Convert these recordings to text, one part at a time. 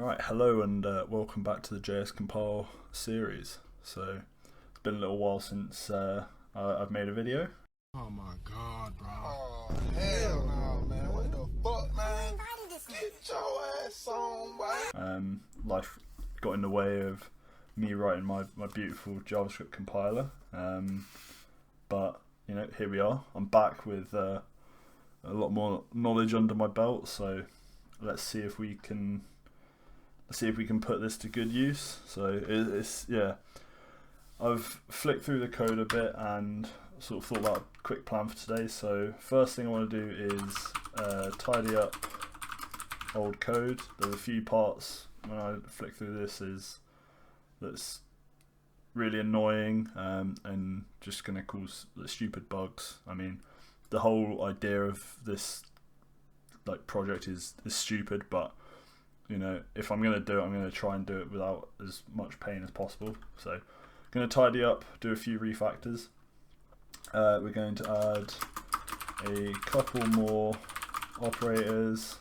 Right, hello and welcome back to the JS Compile series. So it's been a little while since I've made a video. Oh my god, bro. Oh, hell no, man. What the fuck, man? Get your ass on, boy. Life got in the way of me writing my beautiful JavaScript compiler. But, you know, here we are. I'm back with a lot more knowledge under my belt, so let's see if we can put this to good use. So yeah, I've flicked through the code a bit and sort of thought about a quick plan for today. So first thing I want to do is tidy up old code. There's a few parts when I flick through this that's really annoying and just going to cause stupid bugs. I mean, the whole idea of this project is stupid, but you know, if I'm going to do it, I'm going to try and do it without as much pain as possible. So I'm going to tidy up, do a few refactors. We're going to add a couple more operators,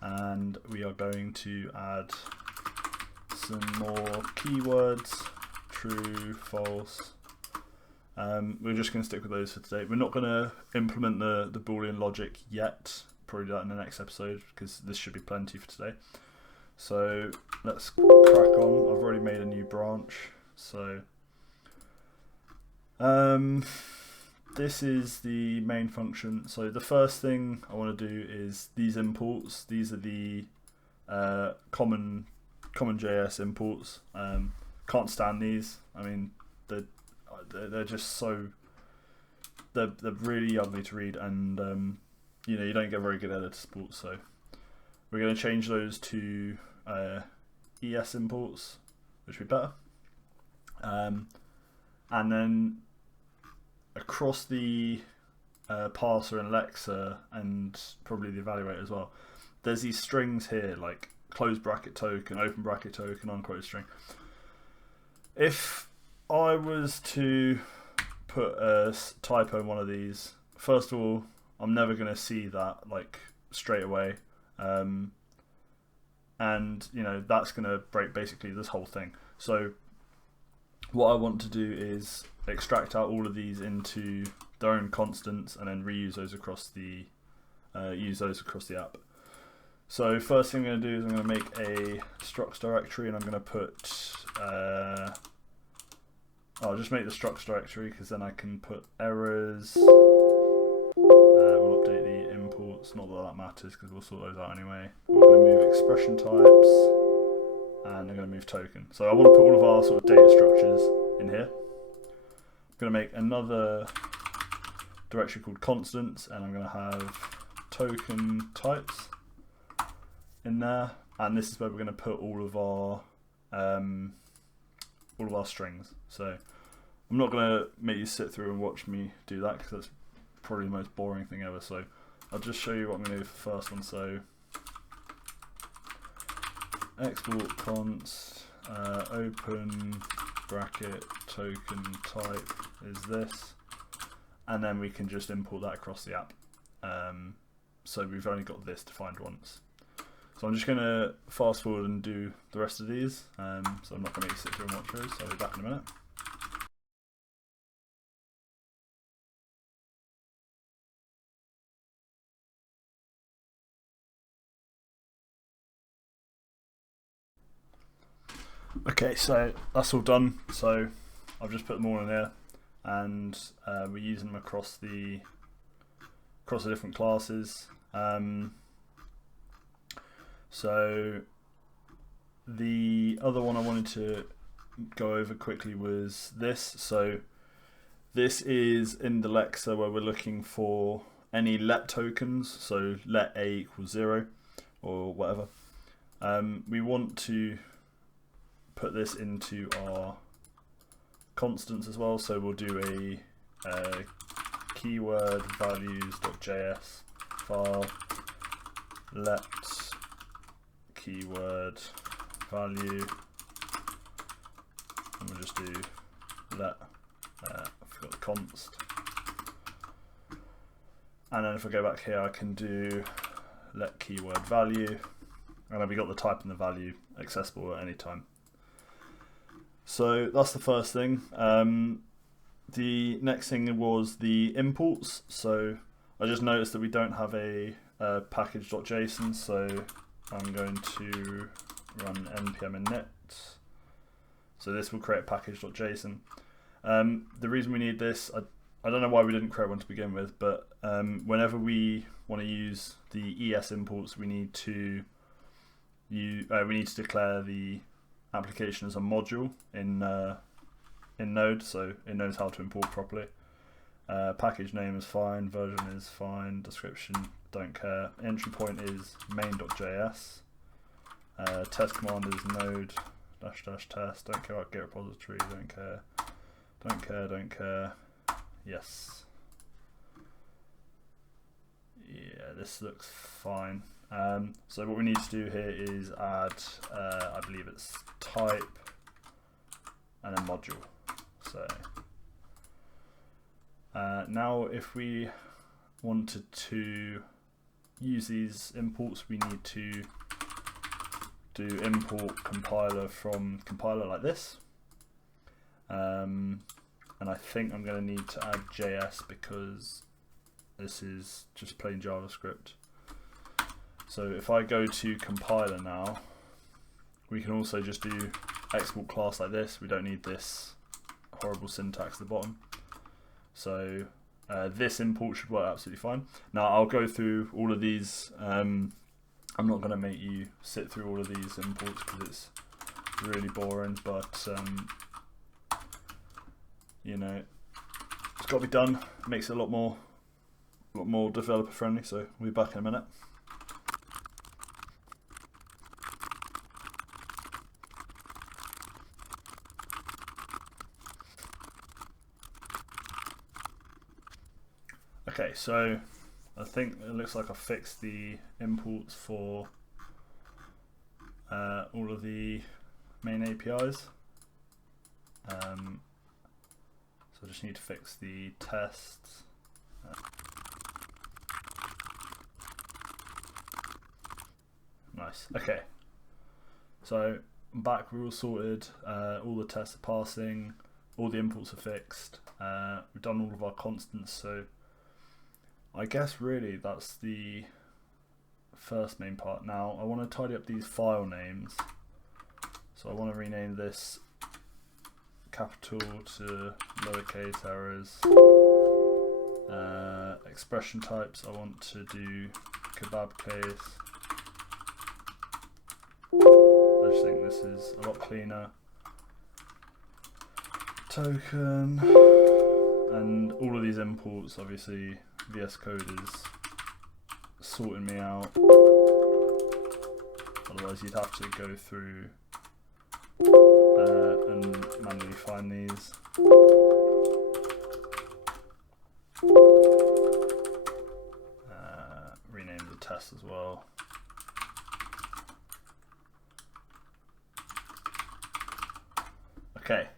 and we are going to add some more keywords, true, false. We're just going to stick with those for today. We're not going to implement the Boolean logic yet. Probably do that in the next episode because this should be plenty for today. So let's crack on. I've already made a new branch. So this is the main function. So the first thing I want to do is these imports. These are the common JS imports. Can't stand these. I mean, they're just so they're really ugly to read, and you know, you don't get very good editor support, so we're going to change those to ES imports, which would be better. And then across the parser and lexer, and probably the evaluator as well, there's these strings here, like close bracket token, open bracket token, unquoted string. If I was to put a typo in one of these, first of all, I'm never going to see that like straight away, and you know, that's going to break basically this whole thing. So what I want to do is extract out all of these into their own constants and then reuse those across the app. So first thing I'm going to do is I'm going to make a structs directory, and I'm going to put I'll just make the structs directory because then I can put errors. We'll update the imports, not that matters because we'll sort those out anyway. We're going to move expression types, and I'm going to move token. So I want to put all of our sort of data structures in here. I'm going to make another directory called constants, and I'm going to have token types in there, and this is where we're going to put all of our strings. So I'm not going to make you sit through and watch me do that because that's probably the most boring thing ever. So I'll just show you what I'm going to do for the first one. So export const open bracket token type is this, and then we can just import that across the app. So we've only got this defined once. So I'm just going to fast forward and do the rest of these. So I'm not going to make you sit through and watch those. So I'll be back in a minute. Okay, so that's all done. So I've just put them all in there, and we're using them across the different classes. So the other one I wanted to go over quickly was this. So this is in the lexer where we're looking for any let tokens. So let a equals 0 or whatever. We want to put this into our constants as well, so we'll do a keyword values.js file let keyword value, and we'll just do let I forgot the const, and then if I go back here I can do let keyword value, and then we got the type and the value accessible at any time. So that's the first thing. The next thing was the imports. So I just noticed that we don't have a package.json, so I'm going to run npm init. So this will create package.json. The reason we need this, I don't know why we didn't create one to begin with, but whenever we want to use the ES imports, we need to declare the application as a module in Node, so it knows how to import properly. Package name is fine, version is fine, description don't care. Entry point is main.js. Test command is node --test. Don't care about git repository. Don't care. Don't care. Don't care. Yes. Yeah, this looks fine. So what we need to do here is add, I believe it's type and a module. So now if we wanted to use these imports, we need to do import compiler from compiler like this. And I think I'm going to need to add JS because this is just plain JavaScript. So if I go to compiler now, we can also just do export class like this. We don't need this horrible syntax at the bottom. So this import should work absolutely fine. Now I'll go through all of these. I'm not going to make you sit through all of these imports because it's really boring, but you know, it's got to be done. It makes it a lot more developer friendly. So we'll be back in a minute. Okay, so I think it looks like I fixed the imports for all of the main APIs. So I just need to fix the tests. Nice. Okay. So I'm back. We're all sorted. All the tests are passing. All the imports are fixed. We've done all of our constants. So I guess really that's the first main part. Now I want to tidy up these file names. So I want to rename this capital to lowercase errors. Expression types, I want to do kebab case. I just think this is a lot cleaner. Token, and all of these imports, obviously VS Code is sorting me out. Otherwise you'd have to go through and manually find these. Rename the test as well. Okay,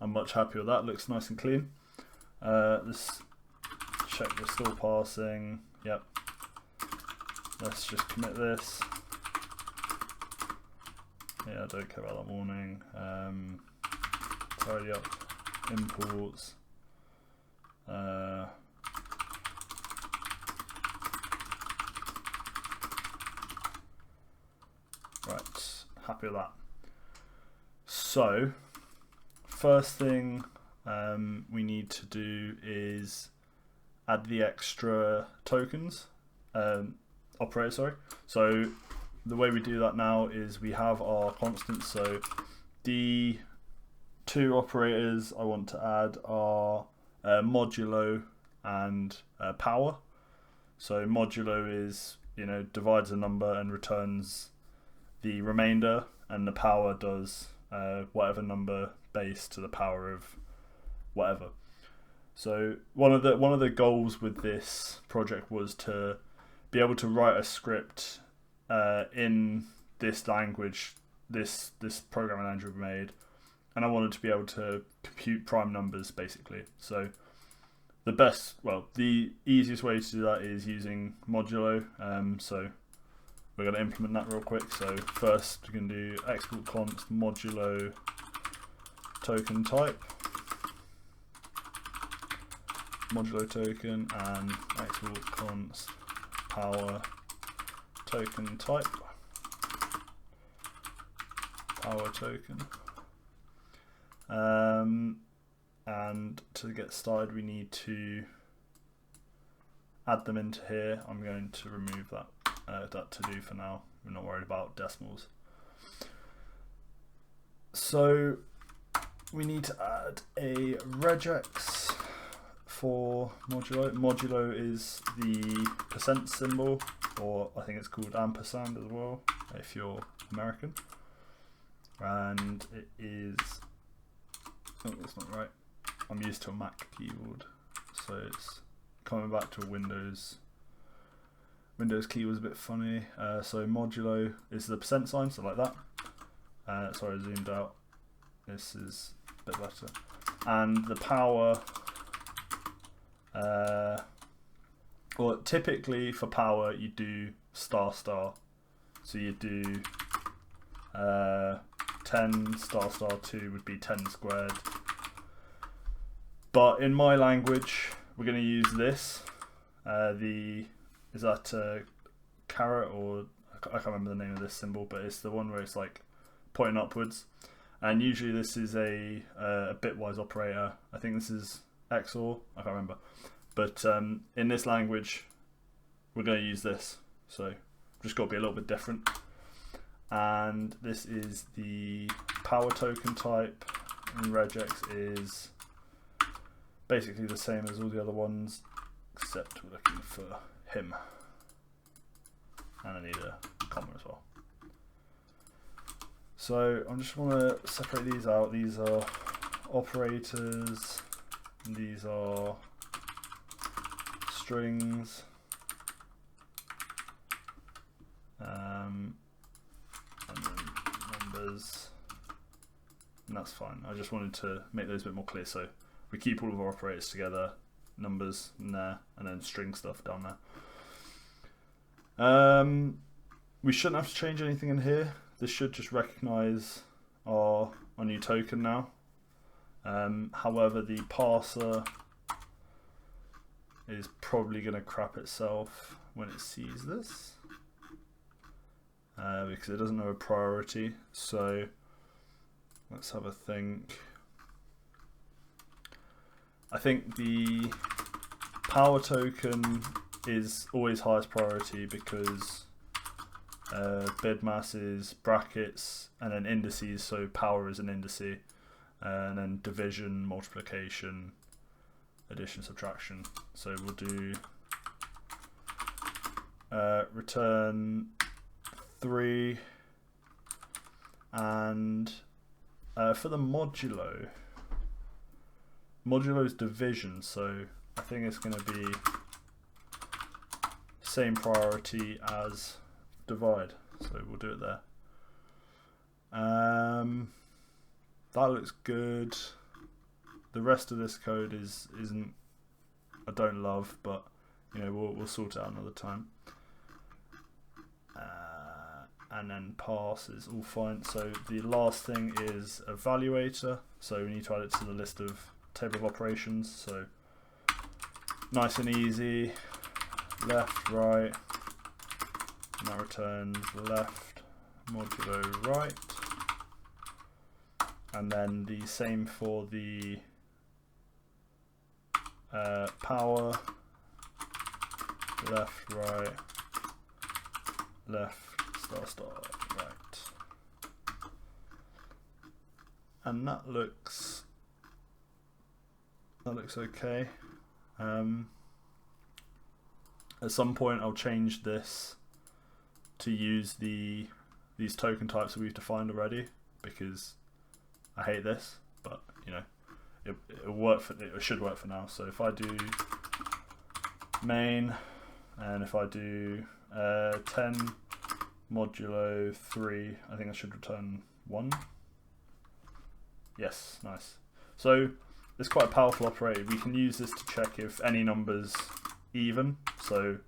I'm much happier with that. Looks nice and clean. Let's check we're still passing. Yep. Let's just commit this. Yeah, I don't care about that warning. Tidy up imports. Right, happy with that. So, first thing we need to do is add the extra tokens, operator, sorry. So the way we do that now is we have our constants. So the two operators I want to add are modulo and power. So modulo is, you know, divides a number and returns the remainder, and the power does whatever number base to the power of whatever. So one of the goals with this project was to be able to write a script in this language, this programming language we made, and I wanted to be able to compute prime numbers basically. So the easiest way to do that is using modulo. So we're going to implement that real quick. So first we can do export const modulo token type, modulo token, and export const power token type, power token. And to get started we need to add them into here. I'm going to remove that to do for now. We're not worried about decimals. So we need to add a regex for modulo. Modulo is the percent symbol, or I think it's called ampersand as well if you're American. And it is, oh, that's not right. I'm used to a Mac keyboard, so it's coming back to a Windows key was a bit funny. So modulo is the percent sign, so like that. Sorry, I zoomed out. This is a bit better. And the power, well, typically for power you do star star. So you do 10 star star 2 would be 10 squared. But in my language, we're going to use this. Is that caret, or I can't remember the name of this symbol, but it's the one where it's like pointing upwards. And usually this is a bitwise operator. I think this is XOR, I can't remember. But in this language, we're going to use this. So just got to be a little bit different. And this is the power token type, and regex is basically the same as all the other ones, except we're looking for him. And I need a comma as well. So I'm just want to separate these out. These are operators, and these are strings. And then numbers. And that's fine. I just wanted to make those a bit more clear, so we keep all of our operators together, numbers in there, and then string stuff down there. We shouldn't have to change anything in here. This should just recognize our new token now. However, the parser is probably going to crap itself when it sees this, because it doesn't know a priority. So let's have a think. I think the power token is always highest priority because bid mass is brackets and then indices, so power is an indice, and then division, multiplication, addition, subtraction. So we'll do return 3, and for the modulo is division, so I think it's going to be same priority as divide, so we'll do it there. That looks good. The rest of this code isn't I don't love, but you know, we'll sort it out another time. And then pass is all fine. So the last thing is evaluator, so we need to add it to the list of table of operations. So nice and easy, left, right, and that returns left modulo right, and then the same for the power, left, right, left, star, right, and that looks okay. At some point I'll change this to use these token types that we've defined already, because I hate this, but you know, it'll work for, it should work for now. So if I do main, and if I do 10 modulo 3, I think I should return 1. Yes, nice. So it's quite a powerful operator. We can use this to check if any number's even. So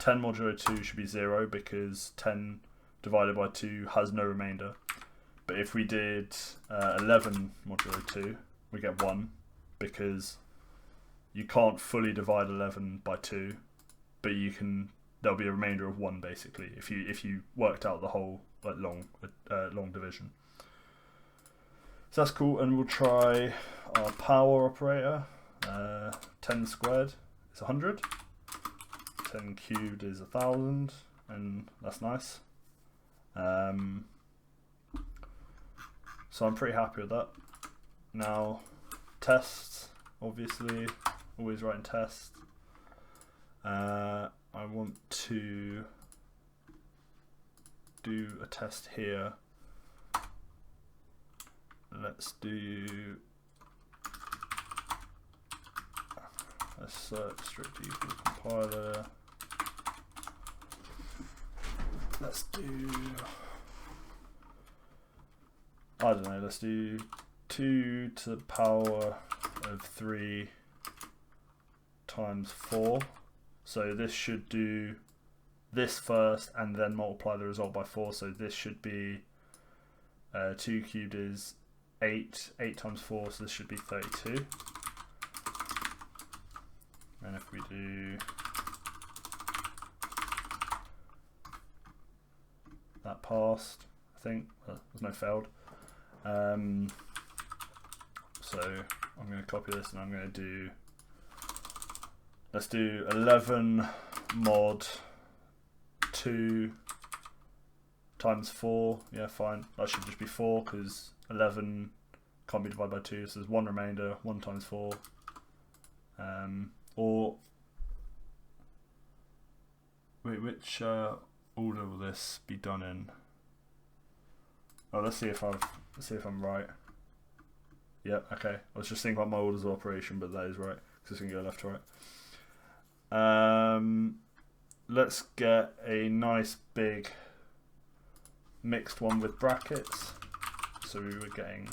10 modulo 2 should be 0 because 10 divided by 2 has no remainder. But if we did 11 modulo 2, we get 1 because you can't fully divide 11 by 2, but you can. There'll be a remainder of 1 basically if you worked out the whole like long division. So that's cool, and we'll try our power operator. 10 squared is 100. 10 cubed is 1,000, and that's nice. So I'm pretty happy with that. Now, tests, obviously, always writing tests. I want to do a test here. Let's do assert strict equals compiler. Let's do, I don't know, let's do 2 to the power of 3 times 4. So this should do this first and then multiply the result by 4. So this should be 2 cubed is 8. 8 times 4, so this should be 32. And if we do that passed, I think there's no failed. So I'm going to copy this and I'm going to do, let's do 11 mod 2 times 4. Yeah, fine. That should just be 4 because 11 can't be divided by 2. So there's 1 remainder, 1 times 4. Or wait, which order will this be done in? Oh, let's see if I'm right. Yeah, okay. I was just thinking about my orders of operation, but that is right because it's gonna go left to right. Let's get a nice big mixed one with brackets. So we were getting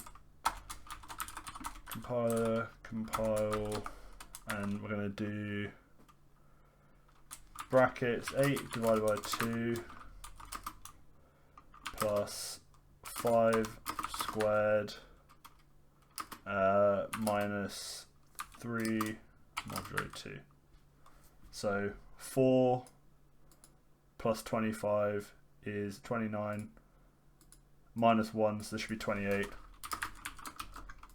compiler, compile, and we're going to do brackets 8 divided by 2 plus 5 squared minus 3 modulo 2. So 4 plus 25 is 29 minus 1, so this should be 28.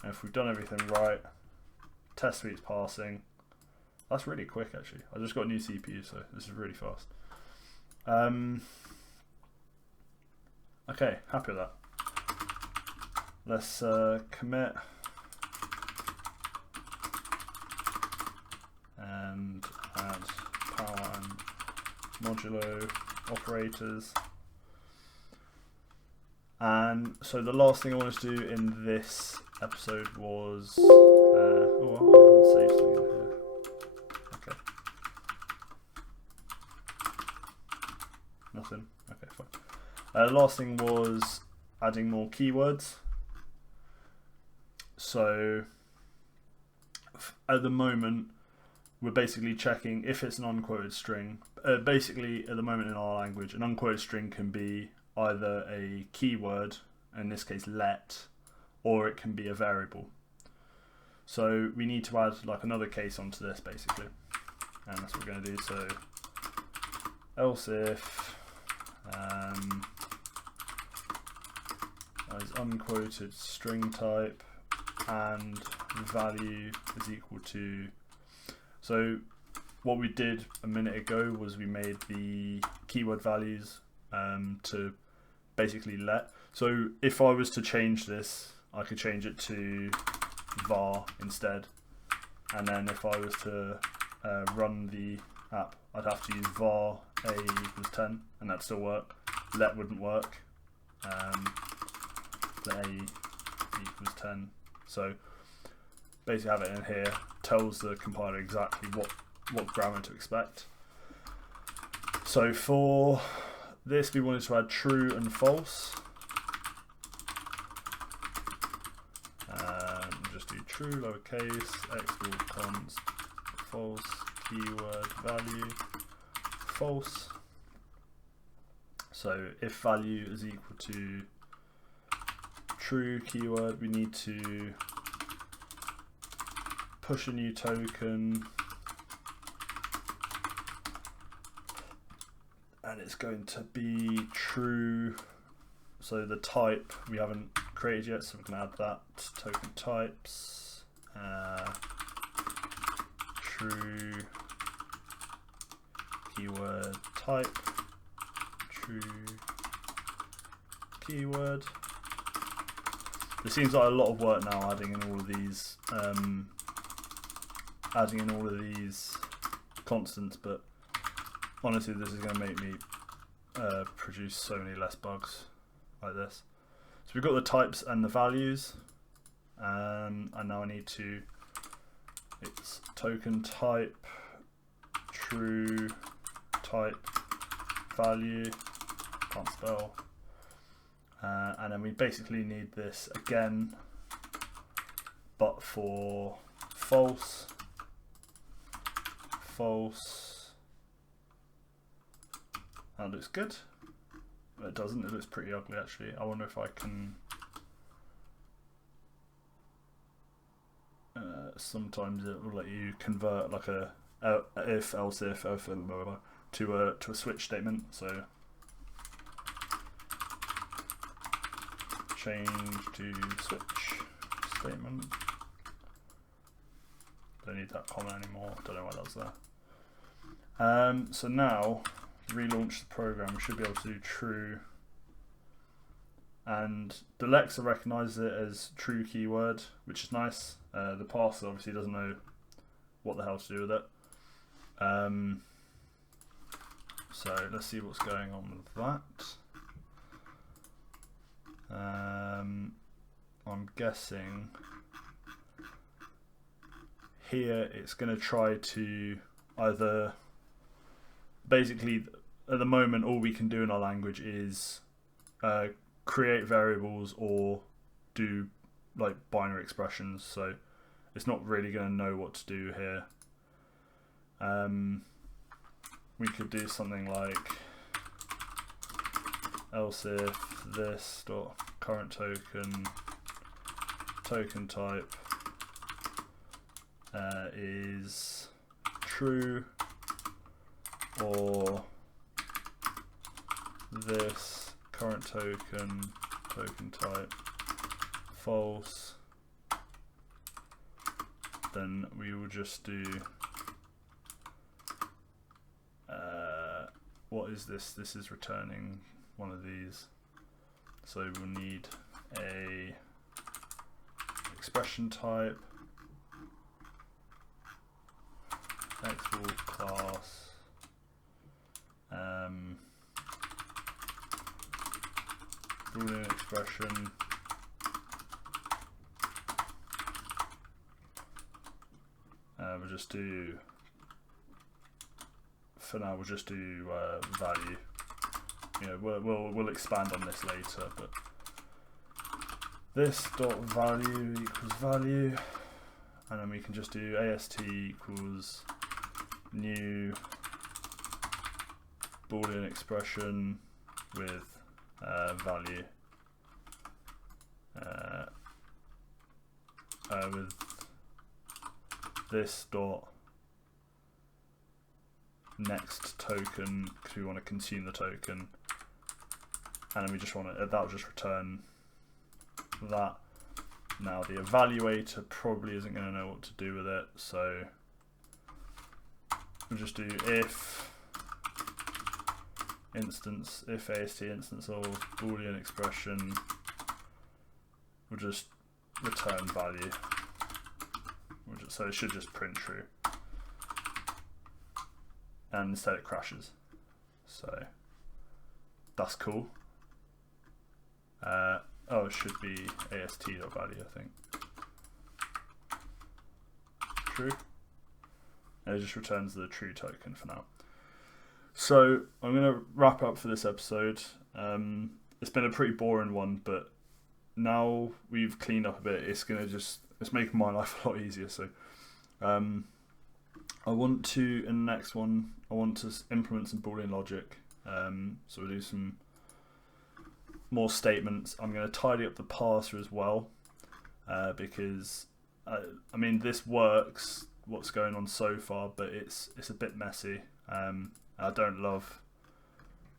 And if we've done everything right, test suite's passing. That's really quick actually. I just got a new CPU, so this is really fast. Okay, happy with that. Let's commit and add power and modulo operators. And so the last thing I wanted to do in this episode was oh, I haven't saved something in here. Okay. Nothing. Okay, fine. The last thing was adding more keywords. So at the moment we're basically checking if it's an unquoted string. Basically at the moment in our language, an unquoted string can be either a keyword, in this case let, or it can be a variable. So we need to add like another case onto this basically, and that's what we're going to do. So else if is unquoted string type and value is equal to, so what we did a minute ago was we made the keyword values to basically let. So if I was to change this, I could change it to var instead, and then if I was to run the app, I'd have to use var a equals 10, and that'd still work. Let wouldn't work. Let a equals 10. So basically have it in here, tells the compiler exactly what grammar to expect. So for this we wanted to add true and false. Just do true lowercase, x will const, false keyword value, false. So if value is equal to true keyword, we need to push a new token, and it's going to be true. So the type we haven't created yet, so we can add that. Token types, true keyword type, true keyword. It seems like a lot of work now adding in all of these constants, but honestly this is going to make me produce so many less bugs like this. So we've got the types and the values, and now I need to, it's token type, true type, value, can't spell, and then we basically need this again, but for false, that looks good. It doesn't, it looks pretty ugly actually. I wonder if I can, sometimes it will let you convert like a if, else if, to a switch statement. So change to switch statement. Don't need that comma anymore. Don't know why that was there. So now relaunch the program. We should be able to do true, and the Alexa recognizes it as true keyword, which is nice. The parser obviously doesn't know what the hell to do with it. So let's see what's going on with that. I'm guessing here it's going to try to either, basically at the moment all we can do in our language is create variables or do like binary expressions, so it's not really going to know what to do here. We could do something like else if this dot current token type is true, or this current token type false, then we will just do what is this? This is returning one of these, so we'll need a expression type, actual class, Boolean expression, we'll just do, for now we'll just do value. You know, we'll expand on this later, but this dot value equals value, and then we can just do ast equals new Boolean expression with value, with this dot next token, because we want to consume the token, and then we just want to, that'll just return that. Now the evaluator probably isn't going to know what to do with it, so we'll just do if instance, if ast instance of Boolean expression, we'll just return value. So it should just print true, and instead it crashes. So that's cool. Oh, it should be ast.value, I think. True. And it just returns the true token for now. So I'm going to wrap up for this episode. It's been a pretty boring one, but now we've cleaned up a bit, it's making my life a lot easier. So in the next one, I want to implement some Boolean logic. So we'll do some more statements. I'm going to tidy up the parser as well, because I mean, this works, what's going on so far, but it's a bit messy. I don't love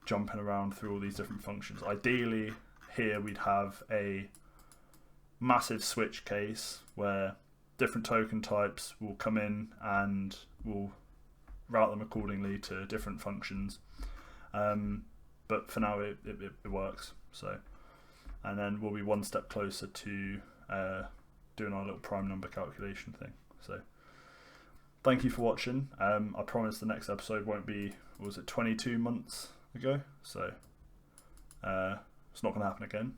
jumping around through all these different functions. Ideally, here we'd have a massive switch case where different token types will come in and we'll route them accordingly to different functions. But for now, it works. So, and then we'll be one step closer to doing our little prime number calculation thing. So, thank you for watching. I promise the next episode won't be, what was it, 22 months ago? So, it's not going to happen again.